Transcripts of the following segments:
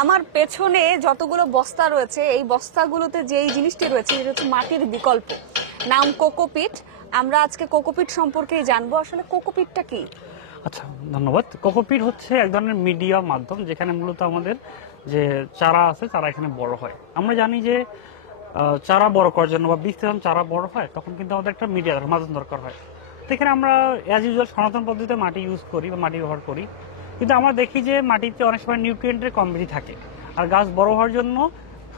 আমার পেছনে যতগুলো বস্তা রয়েছে এই বস্তাগুলোতে যে এই জিনিসটি রয়েছে এটা হচ্ছে মাটির বিকল্প, নাম কোকোপিট। আমরা আজকে কোকোপিট সম্পর্কেই জানবো, আসলে কোকোপিটটা কি? আচ্ছা, ধন্যবাদ। কোকোপিট হচ্ছে এক ধরনের মিডিয়া মাধ্যম যেখানে মূলত আমাদের যে চারা আছে চারা এখানে বড় হয়। আমরা জানি যে চারা বড় করার জন্য বা বীজ থেকে যখন চারা বড় হয় তখন কিন্তু আমাদের একটা মিডিয়া মাধ্যম দরকার হয়। তো এখানে আমরা অ্যাজ ইউজুয়াল সনাতন পদ্ধতিতে মাটি ইউজ করি বা মাটি ব্যবহার করি, কিন্তু আমরা দেখি যে মাটিতে অনেক সময় নিউট্রিয়েন্টের কম বেশি থাকে। আর গাছ বড় হওয়ার জন্য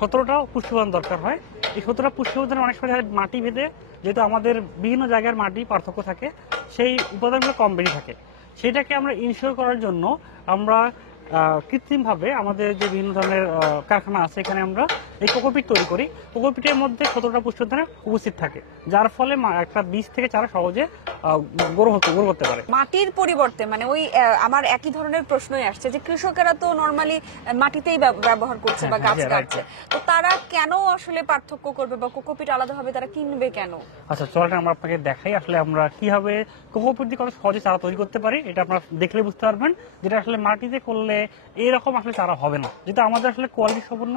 17টা পুষ্টি উপাদান দরকার হয়। এই 17টা পুষ্টি উপাদান অনেক সময় মাটি ভেদে, যেহেতু আমাদের বিভিন্ন জায়গার মাটি পার্থক্য থাকে, সেই উপাদানগুলো কম বেশি থাকে। সেটাকে আমরা ইনশিওর করার জন্য আমরা কৃত্রিমভাবে আমাদের যে বিভিন্ন ধরনের কারখানা আছে এখানে আমরা এই কোকোপিট তৈরি করি। কোকোপিটের মধ্যে 17টা পুষ্টি উপাদান উপস্থিত থাকে, যার ফলে একটা বীজ থেকে চারা সহজে গ্রো করতে পারে। মাটির পরিবর্তে মানে ওই আমার একই ধরনের প্রশ্নই আসছে যে কৃষকেরা তো নরমালি মাটিতেই ব্যবহার করছে বা গাছ গাছছে, তো তারা কেন আসলে পার্থক্য করবে বা কোকোপিট আলাদাভাবে তারা কিনবে কেন? আচ্ছা, চলেন আমরা আপনাকে দেখাই আসলে আমরা কিভাবে কোকোপিট দিয়ে কত সহজে চারা তৈরি করতে পারি। এটা আপনারা দেখলে বুঝতে পারবেন, যেটা আসলে মাটিতে করলে এরকম আসলে চারা হবে না। যেটা আমাদের আসলে কোয়ালিটি সম্পন্ন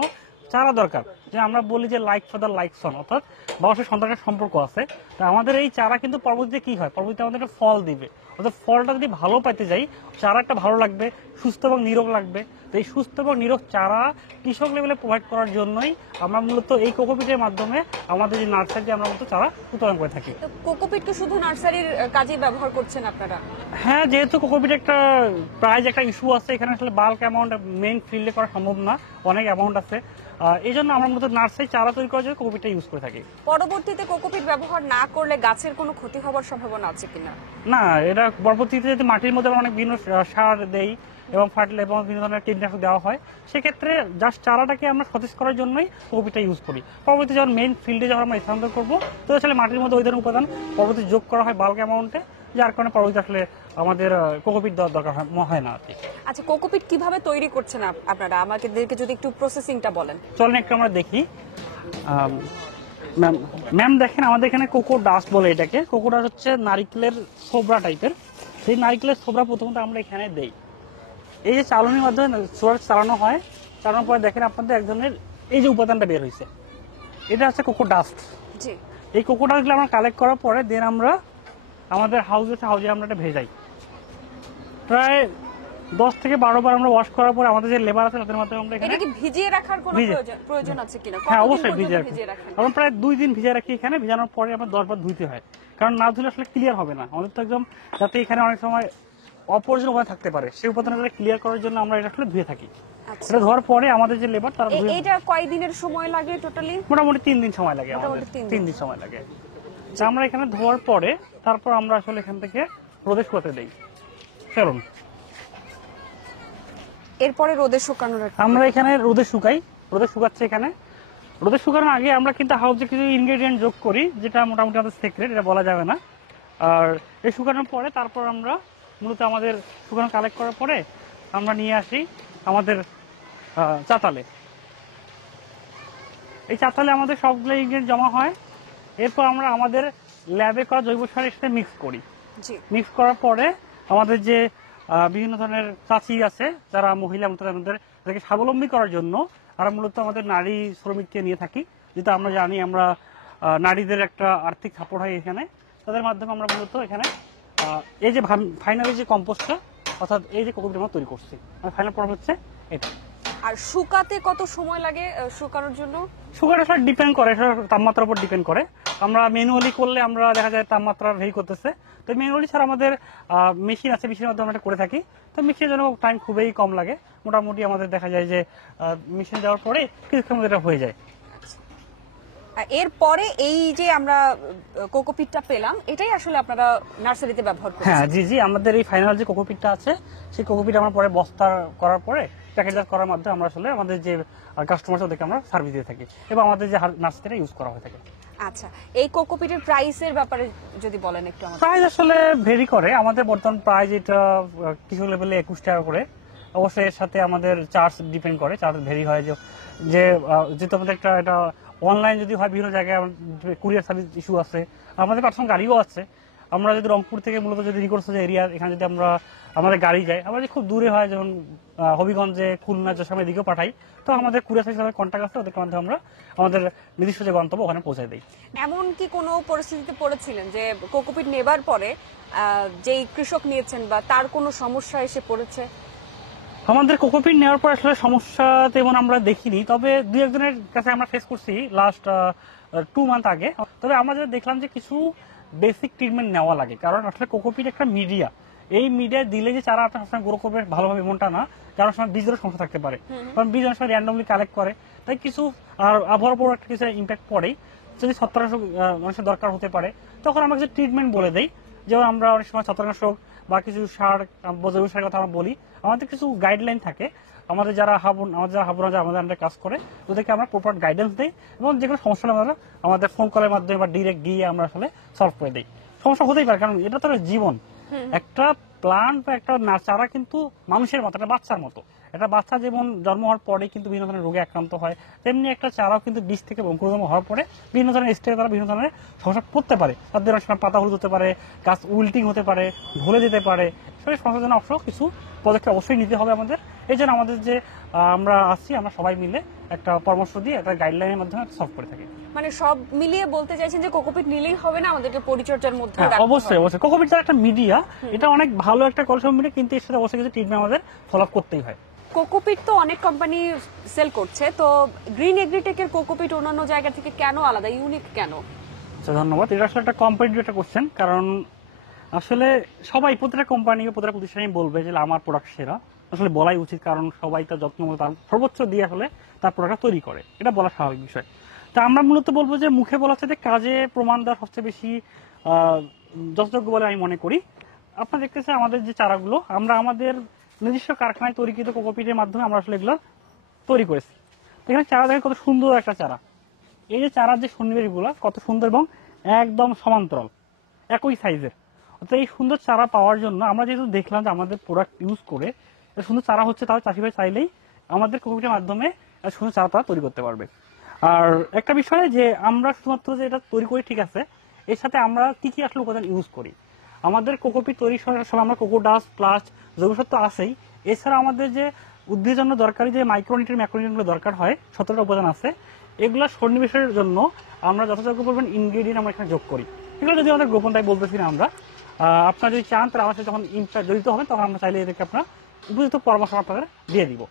চারা দরকার, যে আমরা বলি যে লাইক ফাদার লাইক সন, অর্থাৎ বাবার সন্তানের সম্পর্ক আছে। তা আমাদের এই চারা কিন্তু পরবর্তীতে কি হয়, পরবর্তীতে আমাদেরকে ফল দিবে। অর্থাৎ ফলটা যদি ভালো পাইতে যাই, চারাটা ভালো লাগবে, সুস্থ এবং নিরোগ লাগবে। তো এই সুস্থ এবং নিরোগ চারা কৃষক লেভেলে প্রোভাইড করার জন্যই আমরা মূলত এই কোকোপিটের মাধ্যমে আমাদের যে নার্সারি আমরা মূলত চারা উৎপাদন করে থাকি। তো কোকোপিট কি শুধু নার্সারির কাজে ব্যবহার করছেন আপনারা? হ্যাঁ, যেহেতু কোকোপিট একটা প্রাইস একটা ইস্যু আছে, এখানে আসলে বাল্ক অ্যামাউন্ট মেইন ফিল্ডে করা সম্ভব না, অনেক অ্যামাউন্ট আছে। এই জন্য আমরা মূলত নার্সারি চারা তৈরি করার জন্য কোকোপিটটা ইউজ করে থাকি। পরবর্তীতে কোকোপিট ব্যবহার না করলে গাছের কোনো ক্ষতি হওয়ার সম্ভাবনা আছে কিনা? না, এটা পরবর্তীতে যদি মাটির মধ্যে আমরা অনেক বিভিন্ন সার দেই এবং ফার্টিলাইজার এবং বিভিন্ন ধরনের কীটনাশক দেওয়া হয়, সেক্ষেত্রে জাস্ট চারাটাকে আমরা সতেজ করার জন্যই কোকোপিটটা ইউজ করি। পরবর্তী যখন মেইন ফিল্ডে যখন আমরা স্থানান্তর করবো, তো আসলে মাটির মধ্যে ওই ধরনের উপাদান পরবর্তী যোগ করা হয় বাল্ক অ্যামাউন্টে, যার কারণে পরবর্তী আসলে আমাদের কোকোপিট দেওয়ার দরকার হয় না আর কি। আচ্ছা, কোকোপিট কিভাবে তৈরি করছেন আপনারা, আমাদেরকে যদি একটু প্রসেসিংটা বলেন। চলেন একটু আমরা দেখি। ম্যাম দেখেন, আমাদের এখানে কোকো ডাস্ট বলে এটাকে। কোকো ডাস্ট হচ্ছে নারিকেলের ছোবড়া টাইপের। সেই নারিকেলের ছোবড়া প্রথমত আমরা এখানে দেই। এই যে চালনির মাধ্যমে চালানো হয়, চালানোর পরে দেখেন আপনাদের এক ধরনের এই যে উপাদানটা বের হয়েছে, এটা হচ্ছে কোকো ডাস্ট। জি। এই কোকো ডাস্টগুলো আমরা কালেক্ট করার পরে দেন আমরা আমাদের হাউজে আমরা এটা ভেজাই। প্রায় 10 থেকে 12 বার আমরা ওয়াশ করার পরে আমাদের যে লেবার আছে তাদের মাধ্যমে আমরা এটা কি ভিজিয়ে রাখার কোনো প্রয়োজন আছে কিনা? হ্যাঁ, অবশ্যই ভিজিয়ে রাখেন। আমরা প্রায় 2 দিন ভিজিয়ে রাখি এখানে। ভিজানোর পরে আমরা 10 বার ধুইতে হয়, কারণ না ধুলে আসলে ক্লিয়ার হবে না। আমাদের তো একদম, যাতে এখানে অনেক সময় অপরিষ্কার উপাদান থাকতে পারে, সেই উপাদানটা ক্লিয়ার করার জন্য আমরা এটা আসলে ধুয়ে থাকি। এটা ধোয়ার পরে আমাদের যে লেবার তারা এটা কয় দিনের সময় লাগে টোটালি? মোটামুটি 3 দিন সময় লাগে আমাদের। 3 দিন সময় লাগে। আমরা এখানে ধোয়ার পরে তারপর আমরা আসলে এখান থেকে রোদে শুকাতে দেই। চলুন এরপরে রোদে শুকানোর আমরা এখানে রোদে শুকাই। রোদে শুকাচ্ছে এখানে। রোদে শুকানোর আগে আমরা কিন্তু হাউজে কিছু ইনগ্রেডিয়েন্ট যোগ করি, যেটা মোটামুটি আমাদের সিক্রেট, এটা বলা যাবে না। আর এই শুকানোর পরে তারপর আমরা মূলত আমাদের শুকানো কালেক্ট করার পরে আমরা নিয়ে আসি আমাদের চাতালে। এই চাতালে আমাদের সবগুলো ইনগ্রেডিয়েন্ট জমা হয়। এরপর আমরা আমাদের ল্যাবে করা জৈব সারের সাথে মিক্স করি। মিক্স করার পরে আমাদের যে বিভিন্ন ধরনের চাষি আছে যারা মহিলা, তাদেরকে স্বাবলম্বী করার জন্য আমরা মূলত আমাদের নারী শ্রমিককে নিয়ে থাকি, যেটা আমরা জানি আমরা নারীদের একটা আর্থিক সাপোর্ট হয় এখানে। তাদের মাধ্যমে আমরা মূলত এখানে এই যে ফাইনালি যে কম্পোস্টটা, অর্থাৎ এই যে কোকোপিট আমরা তৈরি করছি, ফাইনাল প্রোডাক্ট হচ্ছে এটা। আর শুকাতে কত সময় লাগে শুকানোর জন্য? শুকানোর আসলে ডিপেন্ড করে, তাপমাত্রার উপর ডিপেন্ড করে। আমরা ম্যানুয়ালি করলে আমরা দেখা যায় তাপমাত্রা ভেরি করতেছে, তো ম্যানুয়ালি ছাড়া আমাদের মেশিন আছে, মেশিনের মাধ্যমে আমরা করে থাকি। তো মেশিনের জন্য টাইম খুবই কম লাগে। মোটামুটি আমাদের দেখা যায় যে মেশিনে যাওয়ার পরে কিছুক্ষণ মধ্যে এটা হয়ে যায়। এরপরে এই যে আমরা কোকোপিটটা পেলাম, এটাই আসলে আপনারা নার্সারিতে ব্যবহার করছেন? হ্যাঁ, জি জি, আমাদের এই ফাইনাল যে কোকোপিটটা আছে, সেই কোকোপিট আমরা পরে বস্তা করার পরে প্যাকেটজাত করার মাধ্যমে আমরা আসলে আমাদের যে কাস্টমার তাদেরকে আমরা সার্ভিস দিয়ে থাকি এবং আমাদের যে নার্সারিটা ইউজ করা হয়ে থাকে। আচ্ছা, এই কোকোপিটের প্রাইসের ব্যাপারে যদি বলেন একটু আমাদের। প্রাইস আসলে ভেরি করে। আমাদের বর্তমান প্রাইস এটা কিছু লেভেলে 21 টাকা করে। অবশ্যই এর সাথে আমাদের চার্জ ডিপেন্ড করে, চার্জ ভেরি হয়। যেহেতু আমাদের এটা অনলাইন যদি হয়, বিভিন্ন জায়গায় কুরিয়ার সার্ভিস ইস্যু আছে, আমাদের পার্সোনাল গাড়িও আছে। আমরা যদি রংপুর থেকে মূলত যদি রিকোর্স এরিয়া এখানে যদি আমরা আমাদের গাড়ি যায়, আমরা যদি খুব দূরে হয় যেমন হবিগঞ্জে, খুলনা, যশোরের দিকেও পাঠাই, তো আমাদের কুরিয়ার সার্ভিস সাথে কন্ট্যাক্ট আছে, ওদের মাধ্যমে আমরা আমাদের নির্দিষ্ট যে গন্তব্য ওখানে পৌঁছে দিই। এমন কি কোনো পরিস্থিতিতে পড়েছিলেন যে কোকোপিট নেবার পরে যেই কৃষক নিয়েছেন বা তার কোনো সমস্যা এসে পড়েছে? আমাদের কোকোপিট নেওয়ার পর আসলে সমস্যা তেমন আমরা দেখিনি, তবে দুই একজনের কাছে আমরা ফেস করছি লাস্ট 2 মান্থ আগে। তবে আমরা যেটা দেখলাম যে কিছু বেসিক ট্রিটমেন্ট নেওয়া লাগে, কারণ আসলে কোকোপিট একটা মিডিয়া, এই মিডিয়া দিলে যে চারা আপনার সবসময় গ্রো করবে ভালোভাবে এমনটা না, কারণ সময় বীজেরও সমস্যা থাকতে পারে, কারণ বীজ অনেক সময় র্যান্ডমলি কালেক্ট করে, তাই কিছু আর আবহাওয়ার উপর একটা কিছু ইম্প্যাক্ট পড়েই। যদি ছত্রাকনাশক মানুষের দরকার হতে পারে, তখন আমরা কিছু ট্রিটমেন্ট বলে দেই, যেমন আমরা অনেক সময় ছত্রাকনাশক বা কিছু সার, জৈব সারের কথা আমরা বলি। আমাদের কিছু গাইডলাইন থাকে, আমাদের যারা হাবুরা যারা আমাদের আন্ডারে কাজ করে, ওদেরকে আমরা প্রপার গাইডেন্স দিই, এবং যেগুলো সমস্যা আমরা আমাদের ফোন কলের মাধ্যমে বা ডিরেক্ট গিয়ে আমরা আসলে সলভ করে দিই। সমস্যা হতেই পারে, কারণ এটা তো জীবন। একটা প্লান্ট বা একটা চারা কিন্তু মানুষের মতো, একটা বাচ্চার মতো। একটা বাচ্চা যেমন জন্ম হওয়ার পরে কিন্তু বিভিন্ন ধরনের রোগে আক্রান্ত হয়, তেমনি একটা চারাও কিন্তু বীজ থেকে অঙ্কুরোদ্গম হওয়ার পরে বিভিন্ন ধরনের স্টেজে তারা বিভিন্ন ধরনের সমস্যা পড়তে পারে। তাদের অনেক সময় পাতা হলুদ হতে পারে, গাছ উইল্টিং হতে পারে, ঢলে যেতে পারে। সেই সমস্যার জন্য অবশ্য কিছু পদক্ষেপ অবশ্যই নিতে হবে আমাদের। এই জন্য আমাদের যে আমরা আসছি, আমরা সবাই মিলে একটা পরামর্শ দিয়ে একটা গাইডলাইনের মাধ্যমে সলভ করে থাকি। মানে সব মিলিয়ে বলতে চাইছেন যে কোকোপিট নিলেই হবে না, আমাদেরকে পরিচর্যার মধ্যে অবশ্যই অবশ্যই কোকোপিট একটা মিডিয়া, এটা অনেক ভালো একটা কলসম মিডিয়া, কিন্তু এর সাথে অবশ্যই কিছু ট্রিটমেন্ট আমাদের ফলো আপ করতেই হয়। কোকোপিট তো অনেক কোম্পানি সেল করছে, তো গ্রিন এগ্রিটেকের কোকোপিট অন্যান্য জায়গা থেকে কেন আলাদা, ইউনিক কেন? আচ্ছা, ধন্যবাদ। এটা আসলে একটা কম্পিটিটিভ একটা কোশ্চেন, কারণ আসলে সবাই প্রতিটা কোম্পানি প্রতিটা প্রতিষ্ঠানই বলবে যে আমার প্রোডাক্ট সেরা। আসলে বলাই উচিত, কারণ সবাই তার যত্ন মতো তার সর্বোচ্চ দিয়ে আসলে তার প্রোডাক্টটা তৈরি করে, এটা বলা স্বাভাবিক বিষয়। তা আমরা মূলত বলবো যে মুখে বলা চাইতে কাজে প্রমাণ দেওয়া সবচেয়ে বেশি যথাযোগ্য বলে আমি মনে করি। আপনারা দেখতেছেন আমাদের যে চারাগুলো, আমরা আমাদের নিজস্ব কারখানায় তৈরিকৃত কোকোপিটের মাধ্যমে আমরা আসলে এগুলো তৈরি করেছি। এখানে চারা দেখেন কত সুন্দর একটা চারা। এই যে চারার যে সন্নিবেশগুলো কত সুন্দর এবং একদম সমান্তরাল, একই সাইজের। অর্থাৎ এই সুন্দর চারা পাওয়ার জন্য আমরা যেহেতু দেখলাম যে আমাদের প্রোডাক্ট ইউজ করে সুন্দর চারা হচ্ছে, তাহলে চাষি ভাই চাইলেই আমাদের কোকোপিটের মাধ্যমে সুন্দর চারা তারা তৈরি করতে পারবে। আর একটা বিষয় যে আমরা শুধুমাত্র যে এটা তৈরি করি ঠিক আছে, এর সাথে আমরা কি কি আসলে উপাদান ইউজ করি। আমাদের কোকোপিট তৈরির সময় আমরা কোকোডাস্ট প্লাস জৈব সত্ত্ব আছেই, এছাড়া আমাদের যে উদ্ভিদের জন্য দরকারি যে মাইক্রোনিউট্রিয়েন্ট ম্যাক্রোনিউট্রিয়েন্টগুলো দরকার হয়, 17টা উপাদান আছে। এগুলো সন্নিবেশের জন্য আমরা যথাযোগ্য পরিমাণ ইনগ্রেডিয়েন্ট আমরা এখানে যোগ করি। এগুলো যদি আমাদের গোপন তাই বলতেছি না আমরা। আপনারা যদি চান তাহলে আমার সাথে যখন জড়িত হবেন, তখন আমরা চাইলে এদেরকে আপনার উপযুক্ত পরামর্শ আপনাদের দিয়ে দিব।